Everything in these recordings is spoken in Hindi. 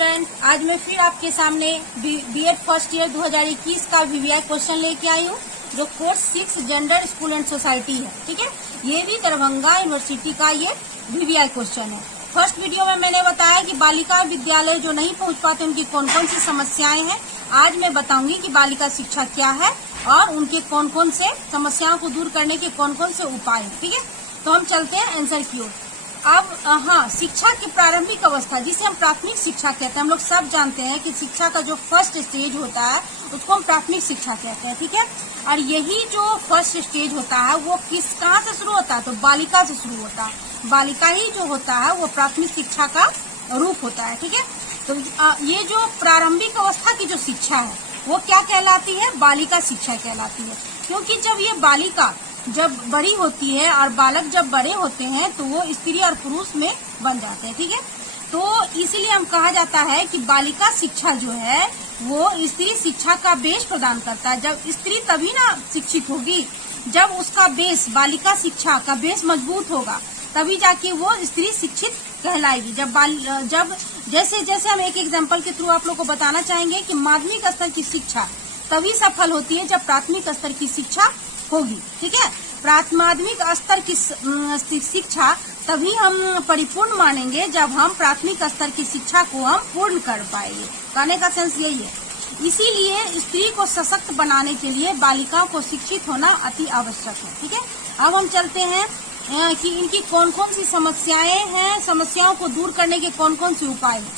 स्टूडेंट, आज मैं फिर आपके सामने बीएड फर्स्ट ईयर 2021 का वीवीआई क्वेश्चन लेके आई हूँ, जो course 6 gender school and society है। ठीक है, ये भी दरभंगा यूनिवर्सिटी का ये वीवीआई क्वेश्चन है। फर्स्ट वीडियो में मैंने बताया कि बालिका विद्यालय जो नहीं पहुंच पाते उनकी कौन कौन सी समस्याएं हैं। आज मैं बताऊंगी कि बालिका शिक्षा क्या है और उनके कौन कौन से समस्याओं को दूर करने के कौन कौन से उपाय हैं। ठीक है, तो हम चलते हैं आंसर की ओर। अब शिक्षा की प्रारंभिक अवस्था जिसे हम प्राथमिक शिक्षा कहते हैं, हम लोग सब जानते हैं कि शिक्षा का जो फर्स्ट स्टेज होता है उसको हम प्राथमिक शिक्षा कहते हैं। ठीक है, और यही जो फर्स्ट स्टेज होता है वो कहाँ से शुरू होता है, तो बालिका से शुरू होता है। बालिका ही जो होता है वो प्राथमिक शिक्षा का रूप होता है। ठीक है, तो ये जो प्रारंभिक अवस्था की जो शिक्षा है वो क्या कहलाती है, बालिका शिक्षा कहलाती है। क्योंकि जब ये बालिका जब बड़ी होती है और बालक जब बड़े होते हैं तो वो स्त्री और पुरुष में बन जाते हैं। ठीक है, तो इसीलिए हम कहा जाता है कि बालिका शिक्षा जो है वो स्त्री शिक्षा का बेस प्रदान करता है। जब स्त्री तभी ना शिक्षित होगी जब उसका बेस, बालिका शिक्षा का बेस मजबूत होगा, तभी जाके वो स्त्री शिक्षित कहलाएगी। जब जैसे जैसे हम एक एग्जाम्पल के थ्रू आप लोग को बताना चाहेंगे कि माध्यमिक स्तर की शिक्षा तभी सफल होती है जब प्राथमिक स्तर की शिक्षा होगी। ठीक है, माध्यमिक स्तर की शिक्षा तभी हम परिपूर्ण मानेंगे जब हम प्राथमिक स्तर की शिक्षा को हम पूर्ण कर पाएंगे। कहने का सेंस यही है। इसीलिए स्त्री को सशक्त बनाने के लिए बालिकाओं को शिक्षित होना अति आवश्यक है। ठीक है, अब हम चलते हैं कि इनकी कौन कौन सी समस्याएं हैं, समस्याओं को दूर करने के कौन कौन से उपाय हैं।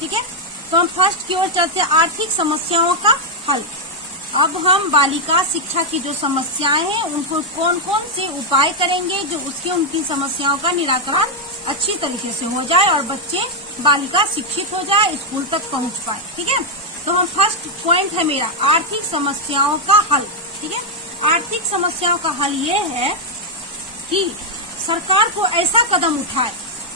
ठीक है, तो हम फर्स्ट की ओर चलते हैं, आर्थिक समस्याओं का हल। अब हम बालिका शिक्षा की जो समस्याएं हैं उनको कौन कौन से उपाय करेंगे जो उसके उनकी समस्याओं का निराकरण अच्छी तरीके से हो जाए और बच्चे बालिका शिक्षित हो जाए, स्कूल तक पहुंच पाए। ठीक है, तो हम फर्स्ट पॉइंट है मेरा आर्थिक समस्याओं का हल। ठीक है, आर्थिक समस्याओं का हल ये है कि सरकार को ऐसा कदम उठाए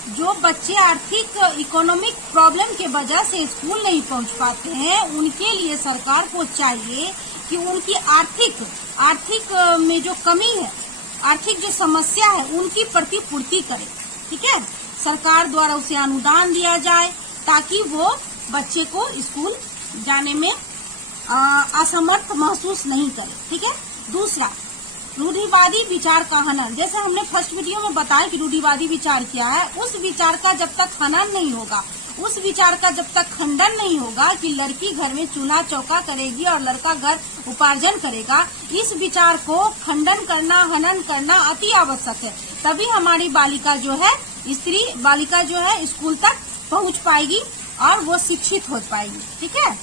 जो बच्चे आर्थिक इकोनॉमिक प्रॉब्लम के वजह से स्कूल नहीं पहुंच पाते हैं, उनके लिए सरकार को चाहिए कि उनकी आर्थिक में जो कमी है, आर्थिक जो समस्या है उनकी प्रतिपूर्ति करे। ठीक है, सरकार द्वारा उसे अनुदान दिया जाए ताकि वो बच्चे को स्कूल जाने में असमर्थ महसूस नहीं करे। ठीक है, दूसरा रूढ़िवादी विचार का हनन। जैसे हमने फर्स्ट वीडियो में बताया कि रूढ़िवादी विचार क्या है, उस विचार का जब तक हनन नहीं होगा, उस विचार का जब तक खंडन नहीं होगा कि लड़की घर में चूल्हा चौका करेगी और लड़का घर उपार्जन करेगा, इस विचार को खंडन करना, हनन करना अति आवश्यक है। तभी हमारी बालिका जो है स्कूल तक पहुंच पाएगी और वो शिक्षित हो पाएगी। ठीक है,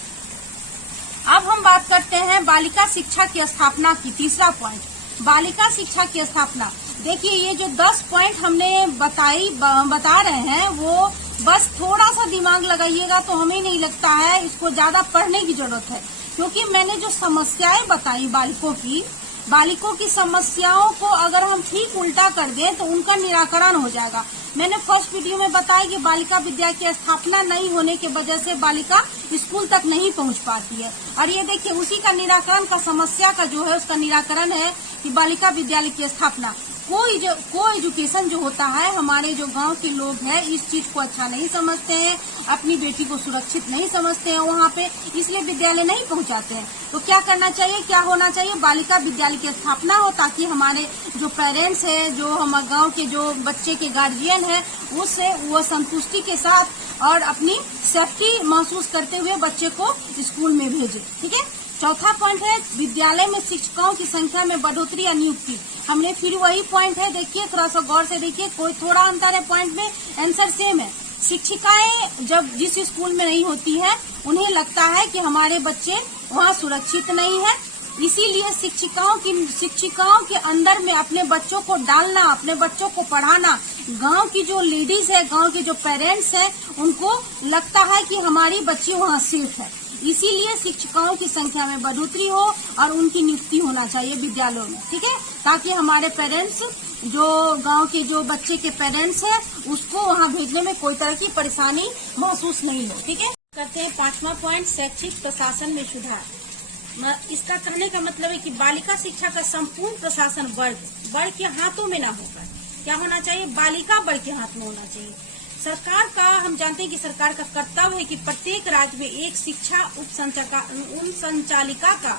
अब हम बात करते हैं बालिका शिक्षा की स्थापना की। तीसरा पॉइंट, बालिका शिक्षा की स्थापना। देखिए, ये जो 10 पॉइंट हमने बता रहे हैं वो बस थोड़ा सा दिमाग लगाइएगा तो हमें नहीं लगता है इसको ज्यादा पढ़ने की जरूरत है, क्योंकि मैंने जो समस्याएं बताई बालिकों की समस्याओं को अगर हम ठीक उल्टा कर दें तो उनका निराकरण हो जाएगा। मैंने फर्स्ट वीडियो में बताया कि बालिका विद्यालय की स्थापना नहीं होने की वजह से बालिका स्कूल तक नहीं पहुंच पाती है, और ये देखिए उसी का निराकरण का समस्या का जो है उसका निराकरण है कि बालिका विद्यालय की स्थापना। को एजुकेशन जो होता है, हमारे जो गांव के लोग हैं इस चीज को अच्छा नहीं समझते हैं, अपनी बेटी को सुरक्षित नहीं समझते हैं वहाँ पे, इसलिए विद्यालय नहीं पहुँचाते हैं। तो क्या करना चाहिए, क्या होना चाहिए, बालिका विद्यालय की स्थापना हो ताकि हमारे जो पेरेंट्स है, जो हमारे गाँव के जो बच्चे के गार्जियन है, उससे वो संतुष्टि के साथ और अपनी सेफ्टी महसूस करते हुए बच्चे को स्कूल में भेजे। ठीक है, चौथा पॉइंट है विद्यालय में शिक्षकों की संख्या में बढ़ोतरी या नियुक्ति। हमने फिर वही पॉइंट है, देखिए थोड़ा सा गौर से देखिए, कोई थोड़ा अंतर है पॉइंट में, आंसर सेम है। शिक्षिकाएं जब जिस स्कूल में नहीं होती है उन्हें लगता है कि हमारे बच्चे वहाँ सुरक्षित नहीं है, इसीलिए शिक्षिकाओं के अंदर में अपने बच्चों को डालना, अपने बच्चों को पढ़ाना। गांव की जो लेडीज है, गांव के जो पेरेंट्स हैं, उनको लगता है कि हमारी बच्ची वहाँ सेफ है, इसीलिए शिक्षिकाओं की संख्या में बढ़ोतरी हो और उनकी नियुक्ति होना चाहिए विद्यालयों में। ठीक है, ताकि हमारे पेरेंट्स, जो गांव के जो बच्चे के पेरेंट्स हैं, उसको वहां भेजने में कोई तरह की परेशानी महसूस नहीं हो। ठीक है, करते हैं 5वां पॉइंट, शैक्षिक प्रशासन में सुधार। इसका कहने का मतलब है कि बालिका शिक्षा का संपूर्ण प्रशासन वर्ग के हाथों में न होकर क्या होना चाहिए, बालिका वर्ग के हाथ में होना चाहिए। सरकार का हम जानते हैं कि सरकार का कर्तव्य है कि प्रत्येक राज्य में एक शिक्षा उप संचालिका का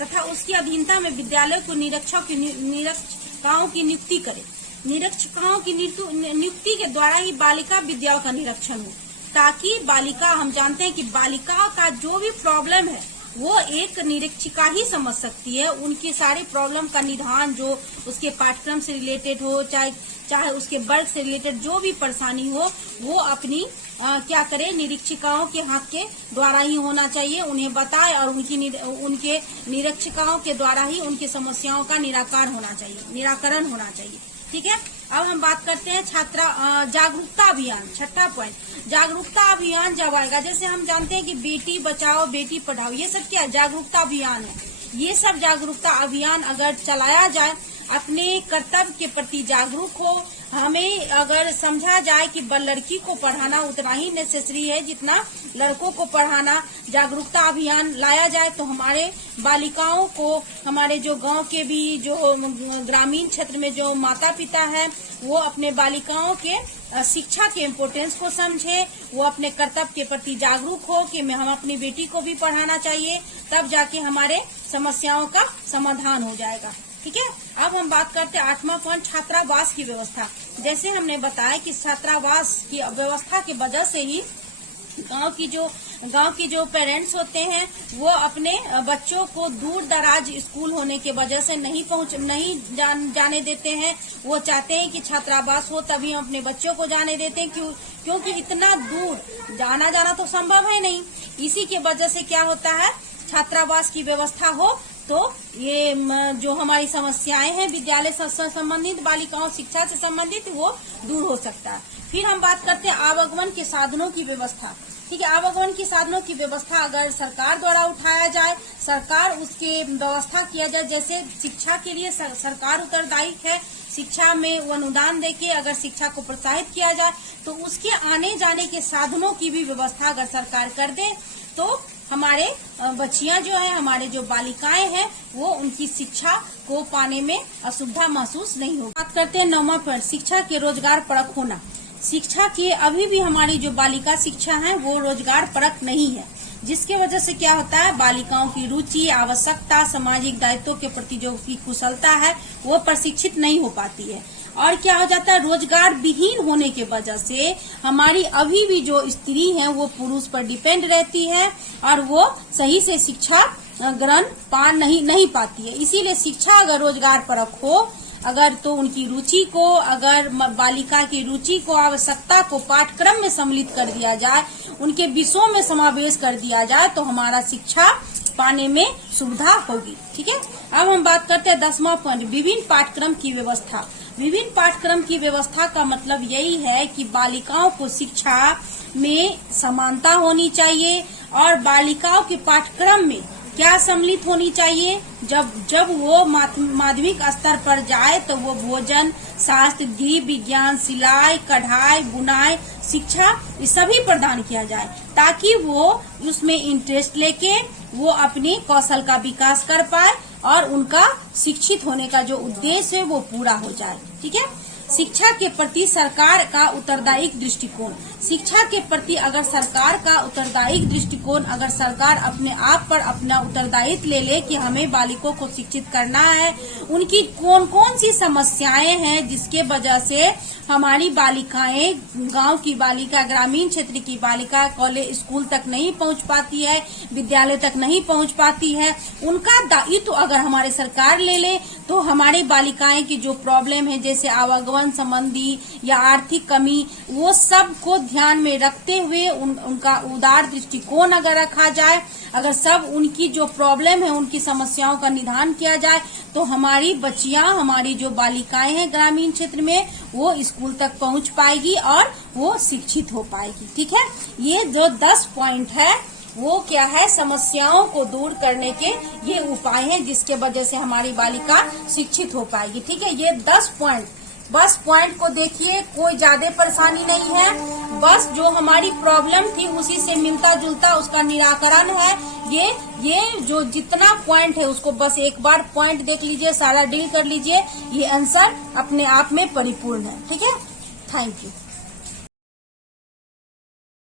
तथा उसकी अधीनता में विद्यालय को निरीक्षकाओं की नियुक्ति करे। निरीक्षकाओं की नियुक्ति के द्वारा ही बालिका विद्याओं का निरीक्षण हो, ताकि बालिका, हम जानते हैं कि बालिका का जो भी प्रॉब्लम है वो एक निरीक्षिका ही समझ सकती है। उनकी सारी प्रॉब्लम का निदान जो उसके पाठ्यक्रम से रिलेटेड हो, चाहे उसके वर्ग से रिलेटेड जो भी परेशानी हो, वो अपनी क्या करे, निरीक्षिकाओं के हाथ के द्वारा ही होना चाहिए। उन्हें बताए और उनके निरीक्षिकाओं के द्वारा ही उनकी समस्याओं का निराकरण होना चाहिए। ठीक है, अब हम बात करते हैं जागरूकता अभियान। छठा पॉइंट, जागरूकता अभियान जब आएगा, जैसे हम जानते हैं कि बेटी बचाओ बेटी पढ़ाओ, ये सब क्या जागरूकता अभियान है। ये सब जागरूकता अभियान अगर चलाया जाए, अपने कर्तव्य के प्रति जागरूक हो, हमें अगर समझा जाए कि लड़की को पढ़ाना उतना ही नेसेसरी है जितना लड़कों को पढ़ाना, जागरूकता अभियान लाया जाए, तो हमारे बालिकाओं को, हमारे जो गांव के भी जो ग्रामीण क्षेत्र में जो माता पिता हैं, वो अपने बालिकाओं के शिक्षा के इम्पोर्टेंस को समझे, वो अपने कर्तव्य के प्रति जागरूक हो कि हम अपनी बेटी को भी पढ़ाना चाहिए, तब जाके हमारे समस्याओं का समाधान हो जाएगा। ठीक है, अब हम बात करते हैं 8वां पॉइंट, छात्रावास की व्यवस्था। जैसे हमने बताया कि छात्रावास की व्यवस्था की वजह से ही गांव की जो पेरेंट्स होते हैं वो अपने बच्चों को दूर दराज स्कूल होने के वजह से नहीं जाने देते हैं। वो चाहते हैं कि छात्रावास हो तभी हम अपने बच्चों को जाने देते हैं, क्योंकि इतना दूर जाना तो संभव है नहीं। इसी के वजह से क्या होता है, छात्रावास की व्यवस्था हो तो ये जो हमारी समस्याएं हैं विद्यालय से संबंधित, बालिकाओं शिक्षा से संबंधित, वो दूर हो सकता है। फिर हम बात करते हैं आवागमन के साधनों की व्यवस्था। ठीक है, आवागमन के साधनों की व्यवस्था अगर सरकार द्वारा उठाया जाए, सरकार उसकी व्यवस्था किया जाए। जैसे शिक्षा के लिए सरकार उत्तरदायी है, शिक्षा में वो अनुदान देके अगर शिक्षा को प्रोत्साहित किया जाए, तो उसके आने जाने के साधनों की भी व्यवस्था अगर सरकार कर दे, तो हमारे बच्चियां जो है, हमारे जो बालिकाएं हैं, वो उनकी शिक्षा को पाने में असुविधा महसूस नहीं होगी। बात करते हैं 9वां पॉइंट, शिक्षा के रोजगार परक होना। शिक्षा की अभी भी हमारी जो बालिका शिक्षा है वो रोजगार परक नहीं है, जिसके वजह से क्या होता है, बालिकाओं की रुचि, आवश्यकता, सामाजिक दायित्वों के प्रति जो उसकी कुशलता है वो प्रशिक्षित नहीं हो पाती है। और क्या हो जाता है, रोजगार विहीन होने के वजह से हमारी अभी भी जो स्त्री है वो पुरुष पर डिपेंड रहती है और वो सही से शिक्षा ग्रहण पा नहीं पाती है। इसीलिए शिक्षा अगर रोजगार परक हो, अगर तो उनकी रुचि को, अगर बालिका की रुचि को, आवश्यकता को पाठ्यक्रम में सम्मिलित कर दिया जाए, उनके विषयों में समावेश कर दिया जाए, तो हमारा शिक्षा पाने में सुविधा होगी। ठीक है, अब हम बात करते हैं 10वां पॉइंट, विभिन्न पाठ्यक्रम की व्यवस्था। विभिन्न पाठ्यक्रम की व्यवस्था का मतलब यही है कि बालिकाओं को शिक्षा में समानता होनी चाहिए और बालिकाओं के पाठ्यक्रम में क्या सम्मिलित होनी चाहिए, जब वो माध्यमिक स्तर पर जाए तो वो भोजन शास्त्र, गृह विज्ञान, सिलाई, कढ़ाई, बुनाई, शिक्षा ये सभी प्रदान किया जाए, ताकि वो उसमें इंटरेस्ट लेके वो अपनी कौशल का विकास कर पाए और उनका शिक्षित होने का जो उद्देश्य है वो पूरा हो जाए। ठीक है, शिक्षा के प्रति सरकार का उत्तरदायी दृष्टिकोण। शिक्षा के प्रति अगर सरकार का उत्तरदायी दृष्टिकोण, अगर सरकार अपने आप पर अपना उत्तरदायित्व ले कि हमें बालिकों को शिक्षित करना है, उनकी कौन कौन सी समस्याएं हैं जिसके वजह से हमारी बालिकाएं, गांव की बालिका, ग्रामीण क्षेत्र की बालिका कॉलेज स्कूल तक नहीं पहुंच पाती है, विद्यालय तक नहीं पहुंच पाती है, उनका दायित्व अगर हमारे सरकार ले तो हमारी बालिकाएं की जो प्रॉब्लम है, जैसे आवागमन संबंधी या आर्थिक कमी, वो सब को ध्यान में रखते हुए उनका उदार दृष्टिकोण अगर रखा जाए, अगर सब उनकी जो प्रॉब्लम है, उनकी समस्याओं का निदान किया जाए, तो हमारी बच्चियां, हमारी जो बालिकाएं हैं ग्रामीण क्षेत्र में, वो स्कूल तक पहुंच पाएगी और वो शिक्षित हो पाएगी। ठीक है, ये जो 10 पॉइंट है वो क्या है, समस्याओं को दूर करने के ये उपाय हैं जिसके वजह से हमारी बालिका शिक्षित हो पाएगी। ठीक है, ये 10 पॉइंट को देखिए, कोई ज्यादा परेशानी नहीं है, बस जो हमारी प्रॉब्लम थी उसी से मिलता जुलता उसका निराकरण है। ये जो जितना पॉइंट है उसको बस एक बार पॉइंट देख लीजिए, सारा डील कर लीजिए, ये आंसर अपने आप में परिपूर्ण है। ठीक है, थैंक यू।